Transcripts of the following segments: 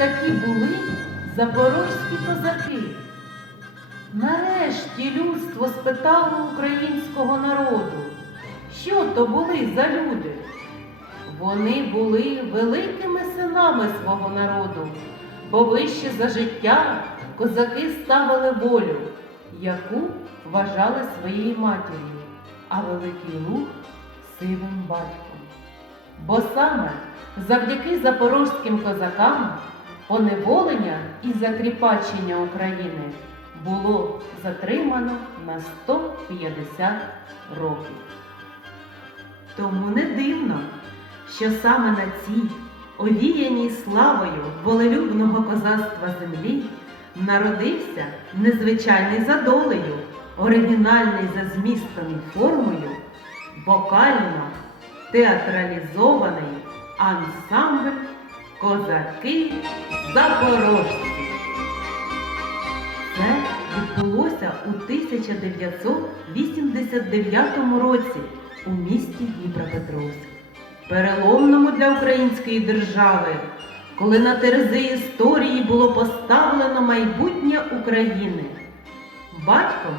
такі були запорозькі козаки? Нарешті людство спитало українського народу, що то були за люди? Вони були великими синами свого народу, бо вище за життя козаки ставили волю, яку вважали своєю матір'ю, а великий луг сивим батьком. Бо саме завдяки запорозьким козакам поневолення і закріпачення України було затримано на 150 років. Тому не дивно, що саме на цій овіяній славою волелюбного козацтва землі народився незвичайний за долею, оригінальний за змістом і формою, вокально театралізований ансамбль Козаки Запорожці. Це відбулося у 1989 році у місті Дніпропетровськ, переломному для української держави, коли на терези історії було поставлено майбутнє України. Батьком,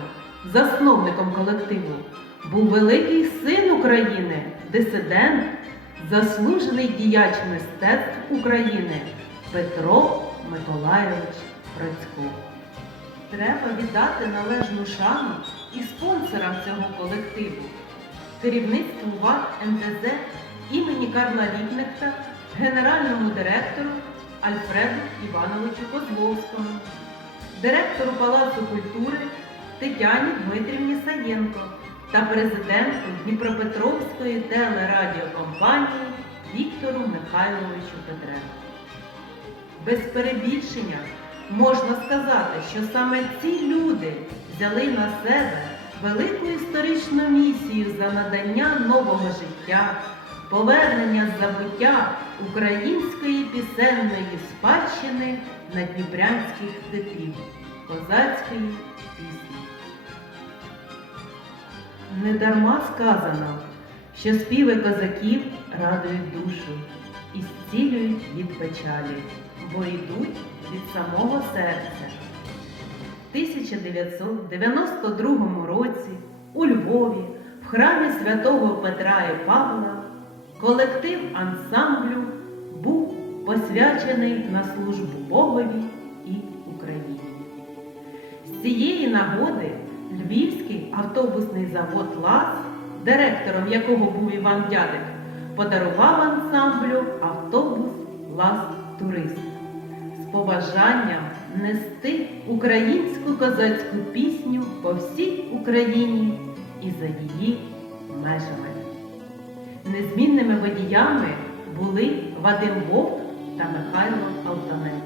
засновником колективу, був великий син України, дисидент, заслужений діяч мистецтв України Петро Миколайович Працько. Треба віддати належну шану і спонсорам цього колективу, керівництву ВАК МТЗ імені Карла Ліпнехта, генеральному директору Альфреду Івановичу Козловському, директору Палацу культури Тетяні Дмитрівні Саєнко та президенту Дніпропетровської телерадіокомпанії Віктору Михайловичу Петренку. Без перебільшення можна сказати, що саме ці люди взяли на себе велику історичну місію за надання нового життя, повернення забуття української пісенної спадщини на дніпрянських степів, козацької пісні. Недарма сказано, що співи козаків радують душу і зцілюють від печалі, бо йдуть від самого серця. В 1992 році у Львові в храмі святого Петра і Павла колектив ансамблю був посвячений на службу Богові і Україні. З цієї нагоди Львівський автобусний завод ЛАЗ, директором якого був Іван Дядик, подарував ансамблю автобус ЛАЗ Турист з побажанням нести українську козацьку пісню по всій Україні і за її межами. Незмінними водіями були Вадим Вовк та Михайло Алтанець.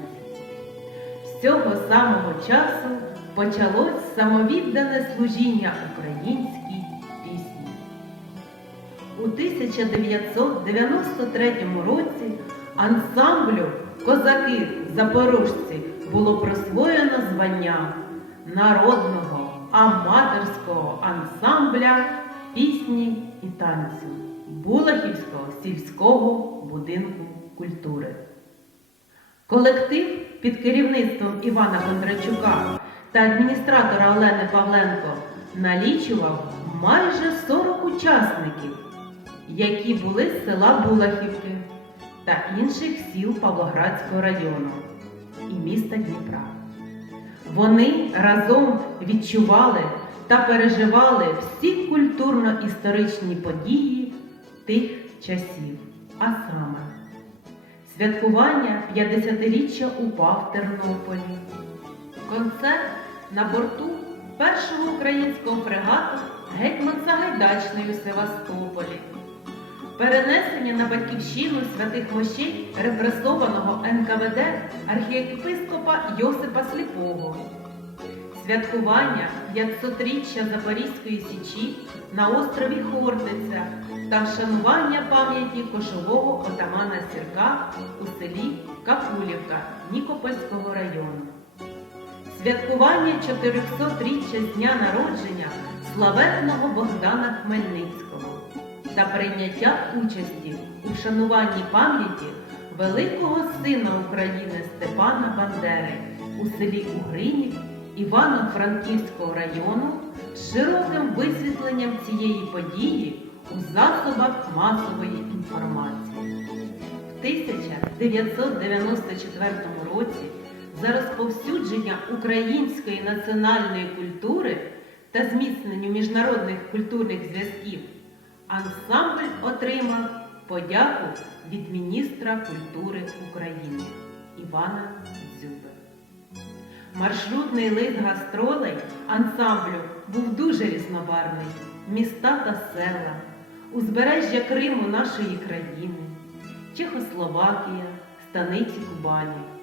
З цього самого часу почалось самовіддане служіння українській пісні. У 1993 році ансамблю Козаки Запорожці було присвоєно звання народного аматорського ансамбля пісні і танцю Булахівського сільського будинку культури. Колектив під керівництвом Івана Кондрачука та адміністратора Олени Павленко налічував майже 40 учасників, які були з села Булахівки та інших сіл Павлоградського району і міста Дніпра. Вони разом відчували та переживали всі культурно-історичні події тих часів, а саме святкування 50-річчя УПА в Тернополі, концерт на борту першого українського фрегату Гетьман Сагайдачний у Севастополі, перенесення на батьківщину святих мощей репресованого НКВД архієпископа Йосипа Сліпого, святкування 500-річчя Запорізької січі на острові Хортиця та вшанування пам'яті кошового отамана Сірка у селі Капулівка Нікопольського району. Святкування 400-річчя з дня народження славетного Богдана Хмельницького та прийняття участі у вшануванні пам'яті великого сина України Степана Бандери у селі Угринів Івано-Франківського району з широким висвітленням цієї події у засобах масової інформації. В 1994 році за розповсюдження української національної культури та зміцненню міжнародних культурних зв'язків ансамбль отримав подяку від міністра культури України Івана Дзюби. Маршрутний лист гастролей ансамблю був дуже різнобарвний. Міста та села, узбережжя Криму нашої країни, Чехословакія, станиці Кубані.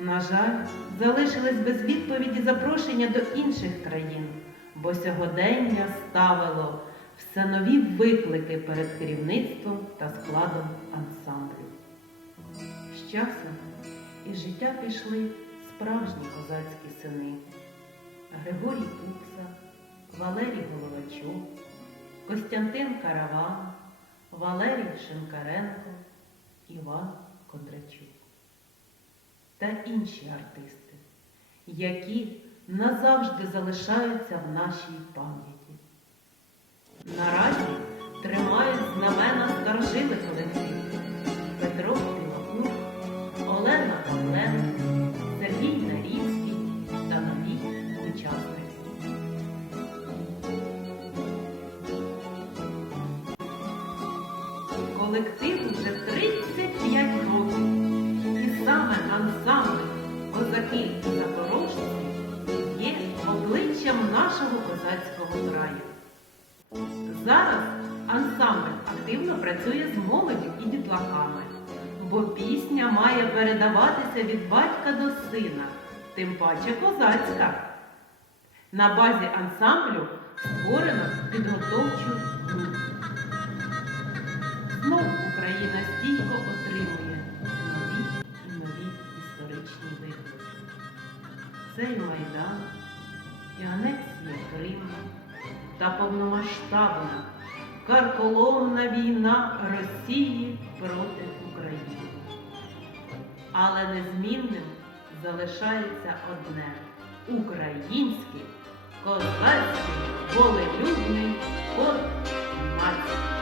На жаль, залишились без відповіді запрошення до інших країн, бо сьогодення ставило все нові виклики перед керівництвом та складом ансамблю. З часом із життя пішли справжні козацькі сини Григорій Кукса, Валерій Головачук, Костянтин Караван, Валерій Шинкаренко, Іван Кондрачук та інші артисти, які назавжди залишаються в нашій пам'яті. Наразі тримають знамена старожилих колективів Петро Білокур, Олена Павленко, Сергій Нарівський та нові учасники. Колективу вже 35 років. Саме ансамбль козаки і запорожці є обличчям нашого козацького краю. Зараз ансамбль активно працює з молоддю і дітлахами, бо пісня має передаватися від батька до сина, тим паче козацька. На базі ансамблю створено підготовчу групу. Знов Україна стійко отримує історичні виклики. Це і Майдан, і анексія Криму та повномасштабна карколомна війна Росії проти України. Але незмінним залишається одне український, козацький, волелюбний код нації.